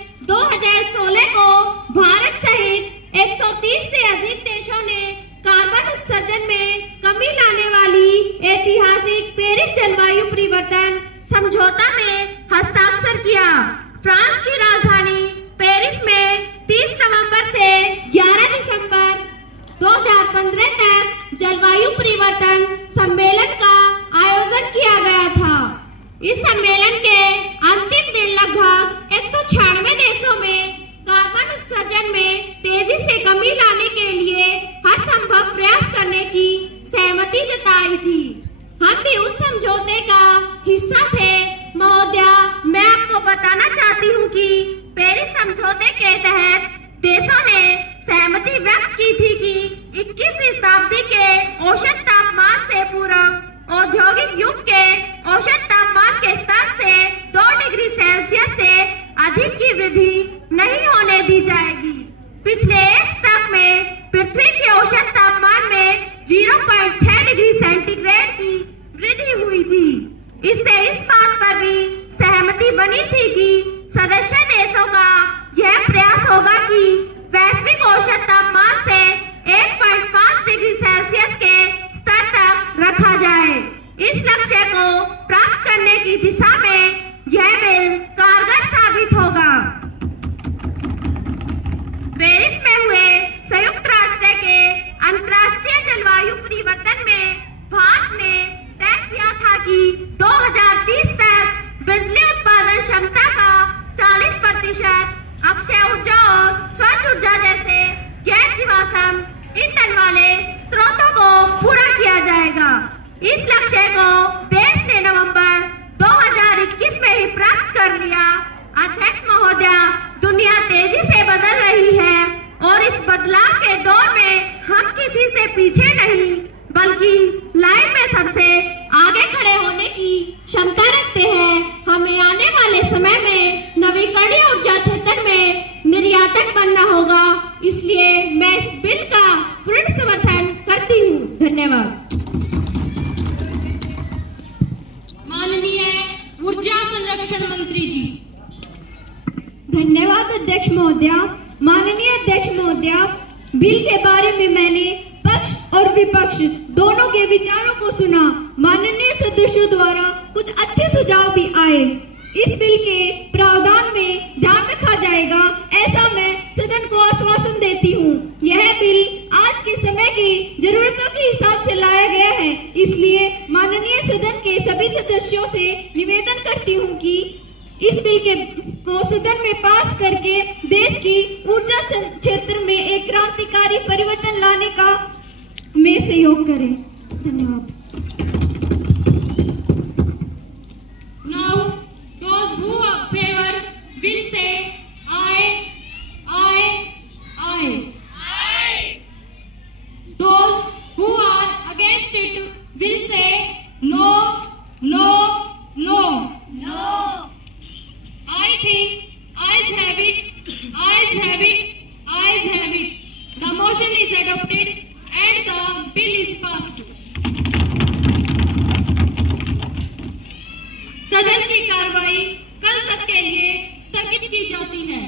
2015 तक जलवायु परिवर्तन सम्मेलन का आयोजन किया गया था। इस सम्मेलन के अंतिम दिन लगभग 196 देशों में कार्बन उत्सर्जन में तेजी से कमी लाने के लिए हर संभव प्रयास करने की सहमति जताई थी। हम भी उस समझौते का हिस्सा थे। महोदया, मैं आपको बताना चाहती हूँ कि पेरिस समझौते के तहत देशों ने सहमति व्यक्त की थी कि 21वीं शताब्दी के औसत तापमान से पूर्व औद्योगिक युग के औसत तापमान के स्तर से 2 डिग्री सेल्सियस से अधिक की वृद्धि नहीं होने दी जाएगी। पिछले एक दशक में पृथ्वी के औसत तापमान में 0.6 डिग्री सेंटीग्रेड की वृद्धि हुई थी। इससे इस बात पर भी सहमति बनी थी कि सदस्य देशों का यह प्रयास होगा कि वैश्विक औसत तापमान से 1.5 डिग्री सेल्सियस के स्तर तक रखा जाए। इस लक्ष्य को प्राप्त करने की दिशा में यह बिल कारगर साबित होगा। पेरिस में हुए संयुक्त राष्ट्र के अंतर्राष्ट्रीय जलवायु परिवर्तन में भारत ने तय किया था कि 2030 तक बिजली उत्पादन क्षमता का 40% अक्षय ऊर्जा और स्वच्छ ऊर्जा जैसे गैर जीवाश्म ईंधन वाले स्रोतों को पूरा किया जाएगा। इस लक्ष्य को देश ने नवंबर 2021 में ही प्राप्त कर लिया। अध्यक्ष महोदया, दुनिया तेजी से बदल रही है और इस बदलाव के दौर में हम किसी से पीछे नहीं बल्कि लाइन में सबसे आगे खड़े होने की क्षमता रखते हैं। हमें आने वाले समय में नवीकरणीय ऊर्जा क्षेत्र में निर्यातक बनना होगा। इसलिए मैं इस बिल का पूर्ण समर्थन करती हूँ। धन्यवाद। माननीय ऊर्जा संरक्षण मंत्री जी। धन्यवाद अध्यक्ष महोदया। माननीय अध्यक्ष महोदया, बिल के बारे में मैंने पक्ष और विपक्ष दोनों के विचारों को सुना। माननीय सदस्यों द्वारा कुछ अच्छे सुझाव भी आए। इस बिल के प्रावधान में ध्यान रखा जाएगा, ऐसा मैं सदन को आश्वासन देती हूँ। यह बिल आज के समय की जरूरतों के हिसाब से लाया गया है। इसलिए माननीय सदन के सभी सदस्यों से निवेदन करती हूँ कि इस बिल को सदन में पास करके देश की ऊर्जा क्षेत्र में एक क्रांतिकारी परिवर्तन लाने का में सहयोग करें। धन्यवाद। Now, those who are favor will say aye, aye, aye. Aye. Those who are against it will say no, no, no. No. I think ayes have it, ayes have it, ayes have it. The motion is adopted and the bill is passed. सदन की कार्रवाई कल तक के लिए स्थगित की जाती है।